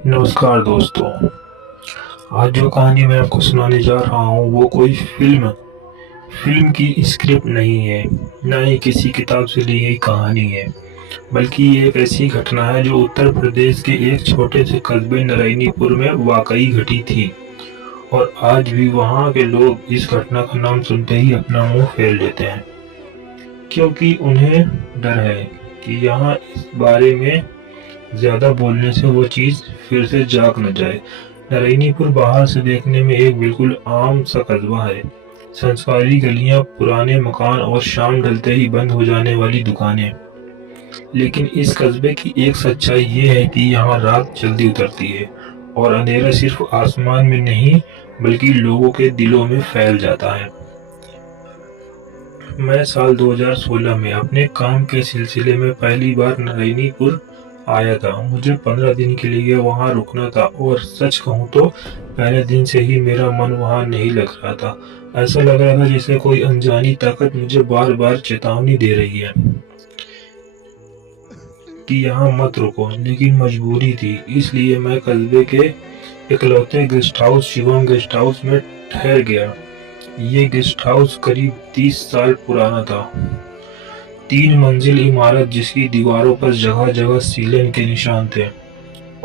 नमस्कार दोस्तों। आज जो कहानी मैं आपको सुनाने जा रहा हूँ वो कोई फिल्म की स्क्रिप्ट नहीं है, न ही किसी किताब से ली गई कहानी है, बल्कि ये एक ऐसी घटना है जो उत्तर प्रदेश के एक छोटे से कस्बे नारायणीपुर में वाकई घटी थी। और आज भी वहाँ के लोग इस घटना का नाम सुनते ही अपना मुंह फेर लेते हैं, क्योंकि उन्हें डर है कि यहाँ इस बारे में ज्यादा बोलने से वो चीज फिर से जाग न जाए। नारायणीपुर बाहर से देखने में एक बिल्कुल आम सा कस्बा है। संस्कारी गलियां, पुराने मकान और शाम ढलते ही बंद हो जाने वाली दुकानें। लेकिन इस कस्बे की एक सच्चाई ये है कि यहाँ रात जल्दी उतरती है और अंधेरा सिर्फ आसमान में नहीं बल्कि लोगों के दिलों में फैल जाता है। मैं साल 2016 में अपने काम के सिलसिले में पहली बार नारायणीपुर आया था। मुझे 15 दिन के लिए वहाँ रुकना था और सच कहूँ तो पहले दिन से ही मेरा मन वहाँ नहीं लग रहा था। ऐसा लग रहा था जैसे कोई अनजानी ताकत मुझे बार बार चेतावनी दे रही है कि यहाँ मत रुको, लेकिन मजबूरी थी, इसलिए मैं कस्बे के इकलौते guest house Shivam guest house में ठहर गया। ये गेस्ट हाउस करीब 30 साल पुराना था। 3 मंजिल इमारत जिसकी दीवारों पर जगह जगह सीलन के निशान थे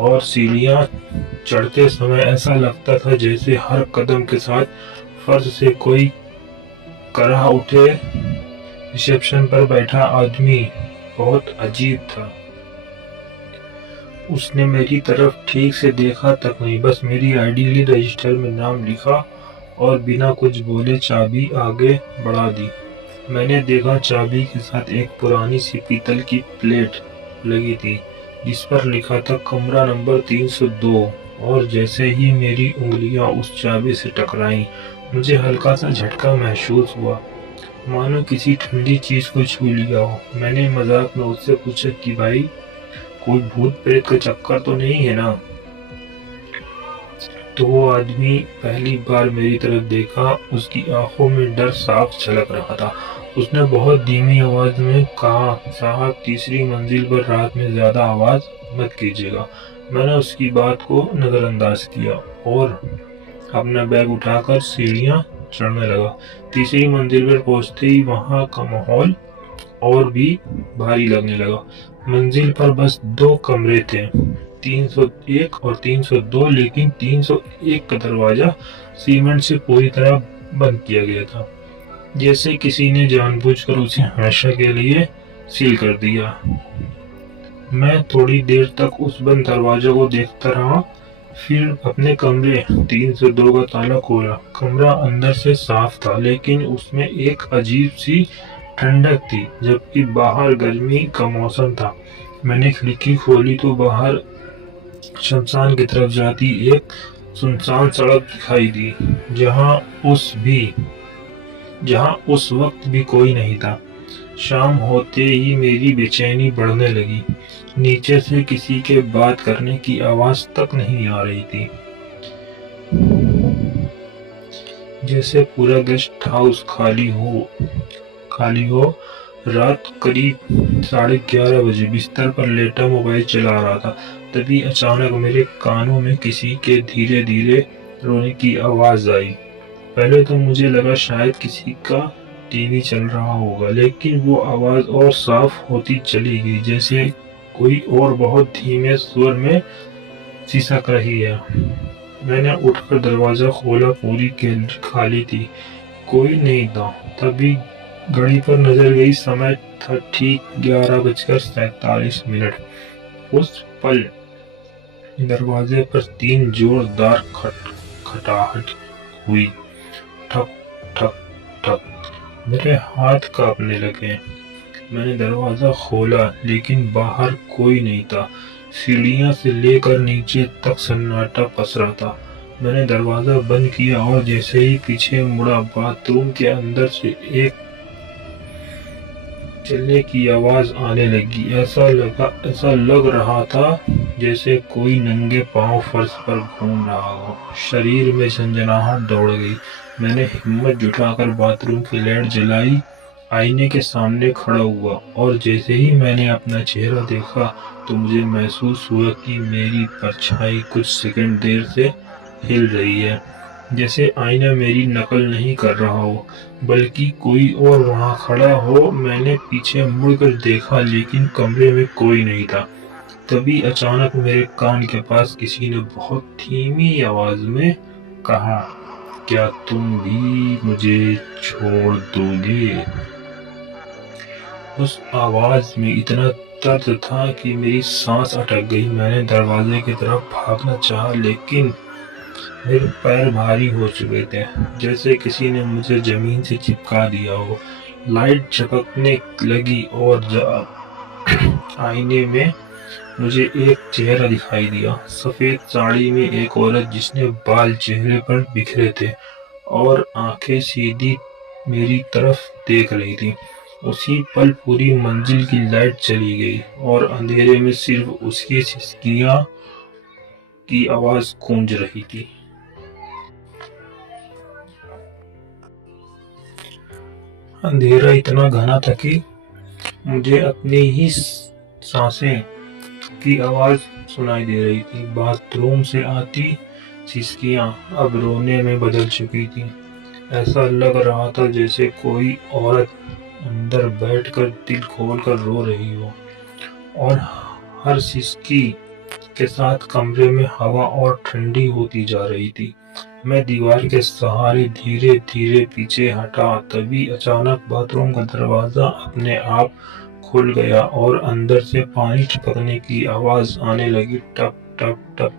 और सीढ़ियां चढ़ते समय ऐसा लगता था जैसे हर कदम के साथ फर्श से कोई करह उठे। रिसेप्शन पर बैठा आदमी बहुत अजीब था। उसने मेरी तरफ ठीक से देखा तक नहीं, बस मेरी आईडी रजिस्टर में नाम लिखा और बिना कुछ बोले चाबी आगे बढ़ा दी। मैंने देखा चाबी के साथ एक पुरानी सी पीतल की प्लेट लगी थी जिस पर लिखा था कमरा नंबर 302। और जैसे ही मेरी उंगलियां उस चाबी से टकराईं, मुझे हल्का सा झटका महसूस हुआ, मानो किसी ठंडी चीज को छू लिया हो। मैंने मजाक में उससे पूछा कि भाई, कोई भूत प्रेत का चक्कर तो नहीं है ना? तो वो आदमी पहली बार मेरी तरफ देखा, उसकी आंखों में डर साफ झलक रहा था। उसने बहुत धीमी आवाज में कहा, साहब, तीसरी मंजिल पर रात में ज्यादा आवाज मत कीजिएगा। मैंने उसकी बात को नजरअंदाज किया और अपना बैग उठाकर सीढ़ियां चढ़ने लगा। तीसरी मंजिल पर पहुंचते ही वहां का माहौल और भी भारी लगने लगा। मंजिल पर बस 2 कमरे थे, 301 और 302, लेकिन 301 का दरवाजा सीमेंट से पूरी तरह बंद किया गया था, जैसे किसी ने जानबूझकर उसे हमेशा के लिए सील कर दिया। मैं थोड़ी देर तक उस बंद दरवाजे को देखता रहा, फिर अपने कमरे 302 का ताला खोला। कमरा अंदर से साफ था, लेकिन उसमें एक अजीब सी ठंडक थी, जबकि बाहर गर्मी का मौसम था। मैंने खिड़की खोली तो बाहर शमशान की तरफ जाती एक सुनसान सड़क दिखाई दी, जहां उस वक्त भी कोई नहीं था। शाम होते ही मेरी बेचैनी बढ़ने लगी। नीचे से किसी के बात करने की आवाज तक नहीं आ रही थी, जैसे पूरा गेस्ट हाउस खाली हो। रात करीब 11:30 बजे बिस्तर पर लेटा मोबाइल चला रहा था, तभी अचानक मेरे कानों में किसी के धीरे धीरे रोने की आवाज आई। पहले तो मुझे लगा शायद किसी का टीवी चल रहा होगा, लेकिन वो आवाज और साफ होती चली गई, जैसे कोई और बहुत धीमे स्वर में सिसक रही है। मैंने उठकर दरवाजा खोला, पूरी गैलरी खाली थी, कोई नहीं था। तभी घड़ी पर नजर गई, समय था ठीक 11:47। उस पल दरवाजे पर 3 जोरदार खटखटाहट हुई, ठक ठक ठक। मेरे हाथ कांपने लगे। मैंने दरवाजा खोला, लेकिन बाहर कोई नहीं था। सीढ़ियां से लेकर नीचे तक सन्नाटा पसरा था। मैंने दरवाजा बंद किया और जैसे ही पीछे मुड़ा, बाथरूम के अंदर से एक चलने की आवाज आने लगी। ऐसा लग रहा था जैसे कोई नंगे पांव फर्श पर घूम रहा हो। शरीर में झंझनाहट दौड़ गई। मैंने हिम्मत जुटाकर बाथरूम की लाइट जलाई आईने के सामने खड़ा हुआ और जैसे ही मैंने अपना चेहरा देखा तो मुझे महसूस हुआ कि मेरी परछाई कुछ सेकंड देर से हिल रही है, जैसे आईना मेरी नकल नहीं कर रहा हो बल्कि कोई और वहां खड़ा हो। मैंने पीछे मुड़कर देखा लेकिन कमरे में कोई नहीं था। तभी अचानक मेरे कान के पास किसी ने बहुत धीमी आवाज में कहा, क्या तुम भी मुझे छोड़ दोगे? उस आवाज में इतना दर्द था कि मेरी सांस अटक गई। मैंने दरवाजे की तरफ भागना चाहा लेकिन मेरे पैर भारी हो चुके थे, जैसे किसी ने मुझे जमीन से चिपका दिया हो। लाइट झपकने लगी और आईने में मुझे एक चेहरा दिखाई दिया, सफेद साड़ी में एक औरत जिसने बाल चेहरे पर बिखरे थे और आंखें सीधी मेरी तरफ देख रही थी। उसी पल पूरी मंजिल की लाइट चली गई और अंधेरे में सिर्फ उसकी सिसकियां की आवाज गूंज रही थी। अंधेरा इतना घना था कि मुझे अपनी ही सांसें की आवाज सुनाई दे रही थी। बाथरूम से आती सिसकियां अब रोने में बदल चुकी थी। ऐसा लग रहा था जैसे कोई औरत अंदर बैठकर दिल खोलकर रो रही हो और हर सिसकी के साथ कमरे में हवा और ठंडी होती जा रही थी। मैं दीवार के सहारे धीरे धीरे पीछे हटा, तभी अचानक बाथरूम का दरवाजा अपने आप खुल गया और अंदर से पानी टपकने की आवाज आने लगी, टप टप टप,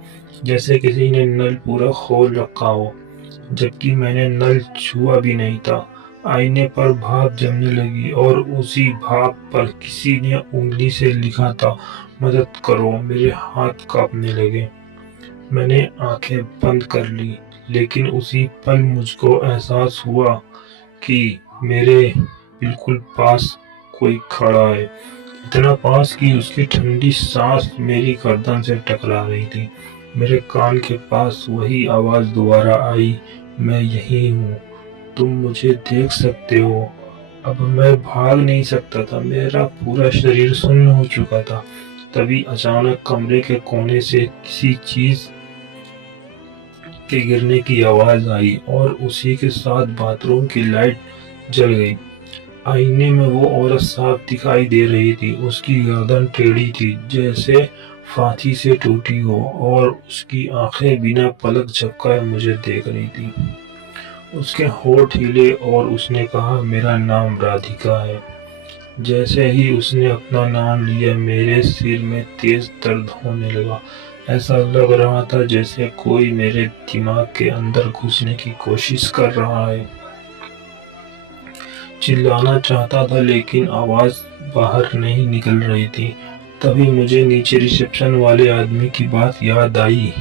जैसे किसी ने नल पूरा खोल रखा हो, जबकि मैंने नल छुआ भी नहीं था। आईने पर भाप जमने लगी और उसी भाप पर किसी ने उंगली से लिखा था, मदद करो। मेरे हाथ कांपने लगे। मैंने आंखें बंद कर ली लेकिन उसी पल मुझको एहसास हुआ कि मेरे बिल्कुल पास कोई खड़ा है, इतना पास कि उसकी ठंडी सांस मेरी गर्दन से टकरा रही थी। मेरे कान के पास वही आवाज दोबारा आई, मैं यही हूँ, तुम मुझे देख सकते हो। अब मैं भाग नहीं सकता था, मेरा पूरा शरीर सुन्न हो चुका था। तभी अचानक कमरे के कोने से किसी चीज के गिरने की आवाज आई और उसी के साथ बाथरूम की लाइट जल गई। आईने में वो औरत साफ दिखाई दे रही थी। उसकी गर्दन टेढ़ी थी जैसे फांसी से टूटी हो और उसकी आंखें बिना पलक झपकाए मुझे देख रही थी। उसके होठ हिले और उसने कहा, मेरा नाम राधिका है। जैसे ही उसने अपना नाम लिया मेरे सिर में तेज दर्द होने लगा। ऐसा लग रहा था जैसे कोई मेरे दिमाग के अंदर घुसने की कोशिश कर रहा है। चिल्लाना चाहता था लेकिन आवाज बाहर नहीं निकल रही थी। तभी मुझे नीचे रिसेप्शन वाले आदमी की बात याद आई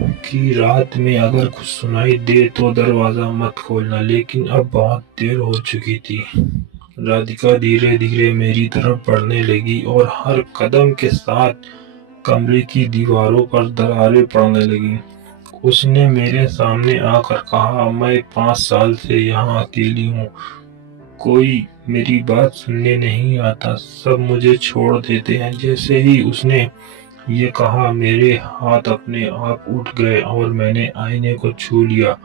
कि रात में अगर कुछ सुनाई दे तो दरवाजा मत खोलना, लेकिन अब बहुत देर हो चुकी थी। राधिका धीरे धीरे मेरी तरफ बढ़ने लगी और हर कदम के साथ कमरे की दीवारों पर दरारें पड़ने लगी। उसने मेरे सामने आकर कहा, मैं 5 साल से यहाँ अकेली हूँ, कोई मेरी बात सुनने नहीं आता, सब मुझे छोड़ देते हैं। जैसे ही उसने ये कहा मेरे हाथ अपने आप उठ गए और मैंने आईने को छू लिया।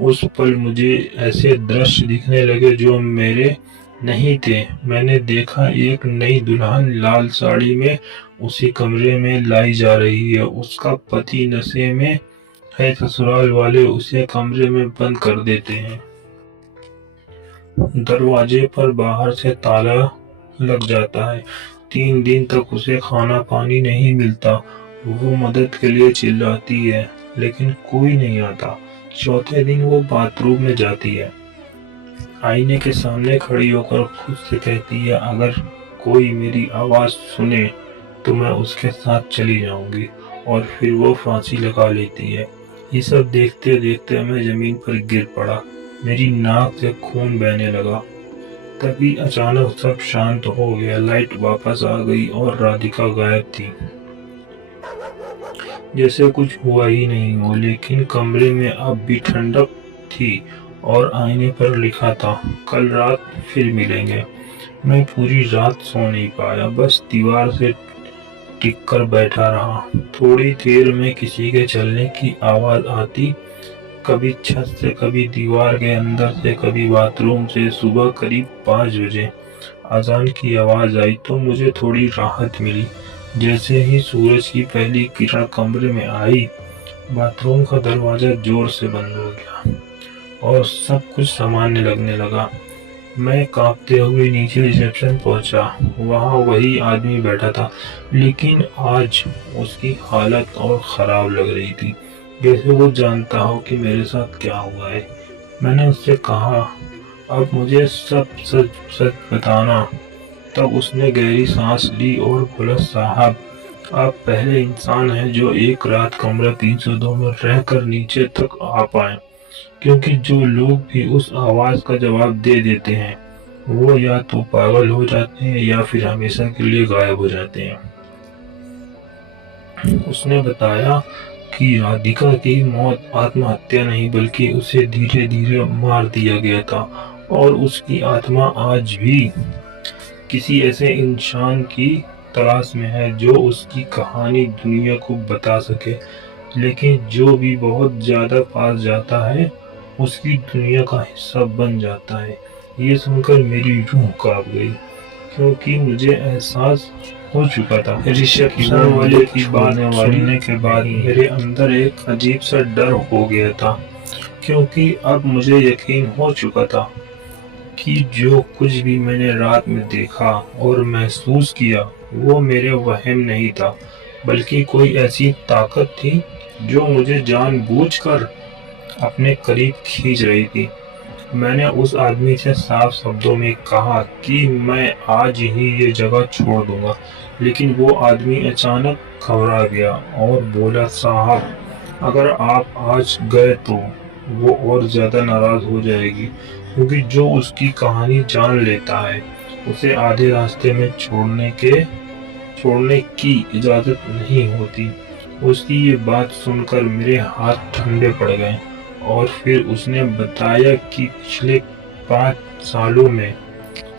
उस पल मुझे ऐसे दृश्य दिखने लगे जो मेरे नहीं थे। मैंने देखा एक नई दुल्हन लाल साड़ी में उसी कमरे में लाई जा रही है। उसका पति नशे में है, ससुराल वाले उसे कमरे में बंद कर देते हैं। दरवाजे पर बाहर से ताला लग जाता है। 3 दिन तक उसे खाना पानी नहीं मिलता। वो मदद के लिए चिल्लाती है लेकिन कोई नहीं आता। चौथे दिन वो बाथरूम में जाती है, आईने के सामने खड़ी होकर खुद से कहती है, अगर कोई मेरी आवाज सुने तो मैं उसके साथ चली जाऊंगी, और फिर वो फांसी लगा लेती है। ये सब देखते देखते मैं जमीन पर गिर पड़ा। मेरी नाक से खून बहने लगा। तभी अचानक सब शांत हो गया। लाइट वापस आ गई और राधिका गायब थी, जैसे कुछ हुआ ही नहीं हो। लेकिन कमरे में अब भी ठंडक थी और आईने पर लिखा था, कल रात फिर मिलेंगे। मैं पूरी रात सो नहीं पाया, बस दीवार से टिक कर बैठा रहा। थोड़ी देर में किसी के चलने की आवाज आती, कभी छत से, कभी दीवार के अंदर से, कभी बाथरूम से। सुबह करीब 5 बजे अजान की आवाज आई तो मुझे थोड़ी राहत मिली। जैसे ही सूरज की पहली किरण कमरे में आई, बाथरूम का दरवाजा जोर से बंद हो गया और सब कुछ सामान्य लगने लगा। मैं कांपते हुए नीचे रिसेप्शन पहुंचा। वहां वही आदमी बैठा था, लेकिन आज उसकी हालत और खराब लग रही थी, जैसे वो जानता हो कि मेरे साथ क्या हुआ है। मैंने उससे कहा, अब मुझे सब सच सच बताना। तब उसने गहरी सांस ली और बोला, साहब, आप पहले इंसान हैं जो एक रात कमरा 302 में रहकर नीचे तक आ पाए, क्योंकि जो लोग भी उस आवाज का जवाब दे देते हैं वो या तो पागल हो जाते हैं या फिर हमेशा के लिए गायब हो जाते हैं। उसने बताया कि राधिका की मौत आत्महत्या नहीं, बल्कि उसे धीरे धीरे मार दिया गया था और उसकी आत्मा आज भी किसी ऐसे इंसान की तलाश में है जो उसकी कहानी दुनिया को बता सके। लेकिन जो भी बहुत ज्यादा पास जाता है उसकी दुनिया का हिस्सा बन जाता है। ये सुनकर मेरी रूह कांप गई, क्योंकि मुझे एहसास हो चुका था। रिसेप्शन वाले की बात सुनने के बाद मेरे अंदर एक अजीब सा डर हो गया था, क्योंकि अब मुझे यकीन हो चुका था कि जो कुछ भी मैंने रात में देखा और महसूस किया वो मेरे वहम नहीं था, बल्कि कोई ऐसी ताकत थी जो मुझे जानबूझकर अपने करीब खींच रही थी। मैंने उस आदमी से साफ शब्दों में कहा कि मैं आज ही ये जगह छोड़ दूंगा, लेकिन वो आदमी अचानक घबरा गया और बोला, साहब, अगर आप आज गए तो वो और ज्यादा नाराज हो जाएगी, क्योंकि जो उसकी कहानी जान लेता है उसे आधे रास्ते में छोड़ने की इजाजत नहीं होती। उसकी ये बात सुनकर मेरे हाथ ठंडे पड़ गए और फिर उसने बताया कि पिछले 5 सालों में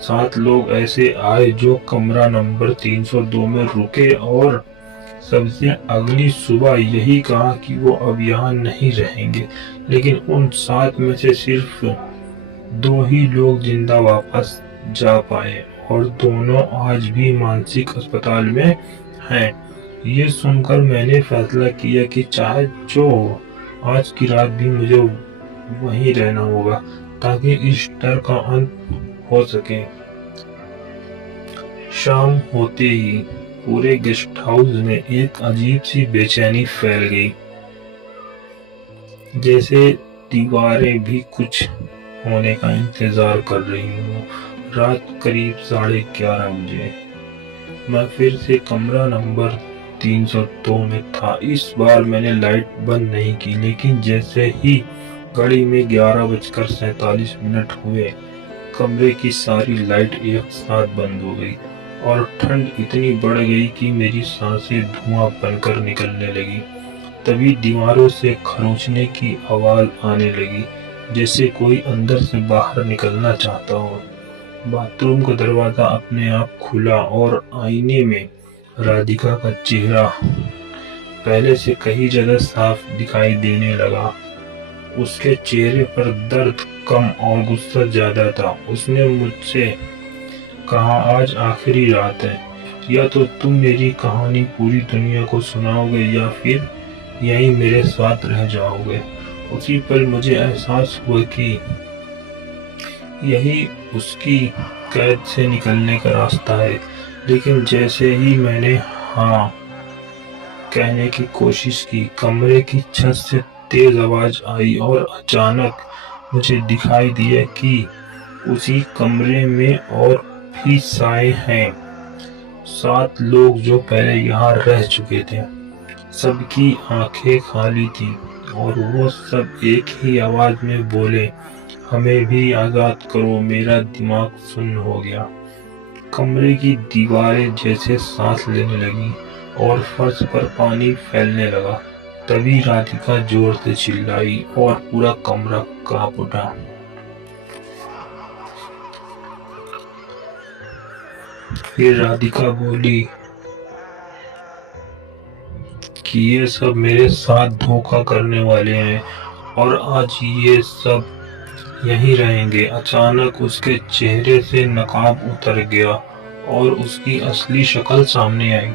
7 लोग ऐसे आए जो कमरा नंबर 302 में रुके और सबसे अगली सुबह यही कहा कि वो अब यहाँ नहीं रहेंगे। लेकिन उन 7 में से सिर्फ 2 ही लोग जिंदा वापस जा पाए और दोनों आज भी मानसिक अस्पताल में हैं। ये सुनकर मैंने फैसला किया कि चाहे जो हो, आज की रात भी मुझे वहीं रहना होगा, ताकि इस डर का अंत हो सके। शाम होते ही पूरे गेस्ट हाउस में एक अजीब सी बेचैनी फैल गई, जैसे दीवारें भी कुछ होने का इंतजार कर रही हूँ। रात करीब 11:30 बजे मैं फिर से कमरा नंबर 302 में था। इस बार मैंने लाइट बंद नहीं की, लेकिन जैसे ही घड़ी में 11:47 हुए, कमरे की सारी लाइट एक साथ बंद हो गई और ठंड इतनी बढ़ गई कि मेरी सांसें धुआं बनकर निकलने लगी। तभी दीवारों से खरोंचने की आवाज आने लगी, जैसे कोई अंदर से बाहर निकलना चाहता हो। बाथरूम का दरवाजा अपने आप खुला और आईने में राधिका का चेहरा पहले से कई जगह साफ दिखाई देने लगा। उसके चेहरे पर दर्द कम और गुस्सा ज्यादा था। उसने मुझसे कहा, आज आखिरी रात है, या तो तुम मेरी कहानी पूरी दुनिया को सुनाओगे या फिर यहीं मेरे साथ रह जाओगे। उसी पल मुझे एहसास हुआ कि यही उसकी कैद से निकलने का रास्ता है। लेकिन जैसे ही मैंने हाँ कहने की कोशिश की, कमरे की छत से तेज आवाज आई और अचानक मुझे दिखाई दिया कि उसी कमरे में और भी साए हैं। 7 लोग जो पहले यहाँ रह चुके थे। सबकी आंखें खाली थी और वो सब एक ही आवाज में बोले, हमें भी आजाद करो। मेरा दिमाग सुन्न हो गया। कमरे की दीवारें जैसे सांस लेने लगी और फर्श पर पानी फैलने लगा। तभी राधिका जोर से चिल्लाई और पूरा कमरा कांप उठा। फिर राधिका बोली कि ये सब मेरे साथ धोखा करने वाले हैं और आज ये सब यहीं रहेंगे। अचानक उसके चेहरे से नकाब उतर गया और उसकी असली शक्ल सामने आई।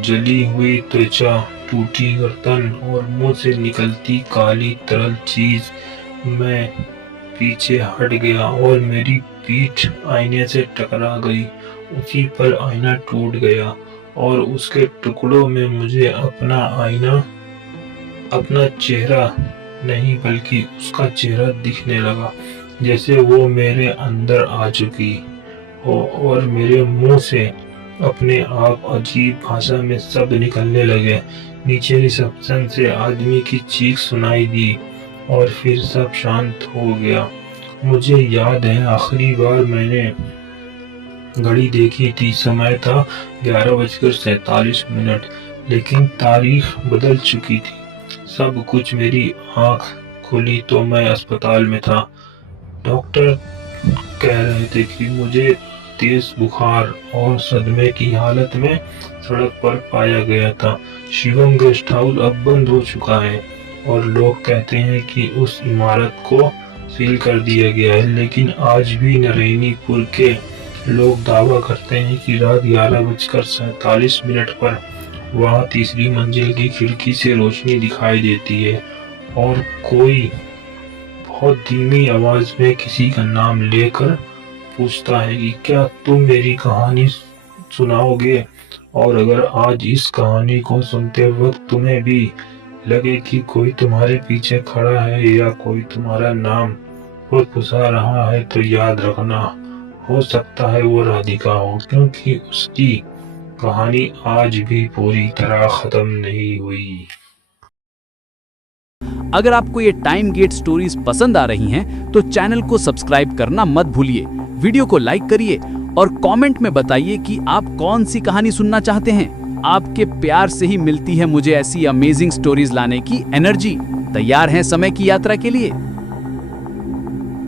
जली हुई त्वचा, टूटी गर्दन और मुंह से निकलती काली तरल चीज। मैं पीछे हट गया और मेरी पीठ आईने से टकरा गई। उसी पर आईना टूट गया और उसके टुकड़ों में मुझे अपना चेहरा नहीं बल्कि उसका चेहरा दिखने लगा, जैसे वो मेरे अंदर आ चुकी हो और मेरे मुंह से अपने आप अजीब भाषा में शब्द निकलने लगे। नीचे रिसेप्शन से आदमी की चीख सुनाई दी और फिर सब शांत हो गया। मुझे याद है आखिरी बार मैंने घड़ी देखी थी, समय था 11:47, लेकिन तारीख बदल चुकी थी। सब कुछ, मेरी आंख खुली तो मैं अस्पताल में था। डॉक्टर कह रहे थे कि मुझे तेज बुखार और सदमे की हालत में सड़क पर पाया गया था। शिवम गेस्ट हाउस अब बंद हो चुका है और लोग कहते हैं कि उस इमारत को सील कर दिया गया है, लेकिन आज भी नरैनीपुर के लोग दावा करते हैं कि रात 11:47 पर वहां तीसरी मंजिल की खिड़की से रोशनी दिखाई देती है और कोई बहुत धीमी आवाज में किसी का नाम लेकर पूछता है कि क्या तुम मेरी कहानी सुनाओगे। और अगर आज इस कहानी को सुनते वक्त तुम्हें भी लगे कि कोई तुम्हारे पीछे खड़ा है या कोई तुम्हारा नाम फुसफुसा रहा है, तो याद रखना, हो सकता है वो राधिका हो, क्योंकि उसकी कहानी आज भी पूरी तरह खत्म नहीं हुई। अगर आपको ये टाइम गेट स्टोरीज पसंद आ रही हैं, तो चैनल को सब्सक्राइब करना मत भूलिए, वीडियो को लाइक करिए और कमेंट में बताइए कि आप कौन सी कहानी सुनना चाहते हैं। आपके प्यार से ही मिलती है मुझे ऐसी अमेजिंग स्टोरीज लाने की एनर्जी। तैयार हैं समय की यात्रा के लिए?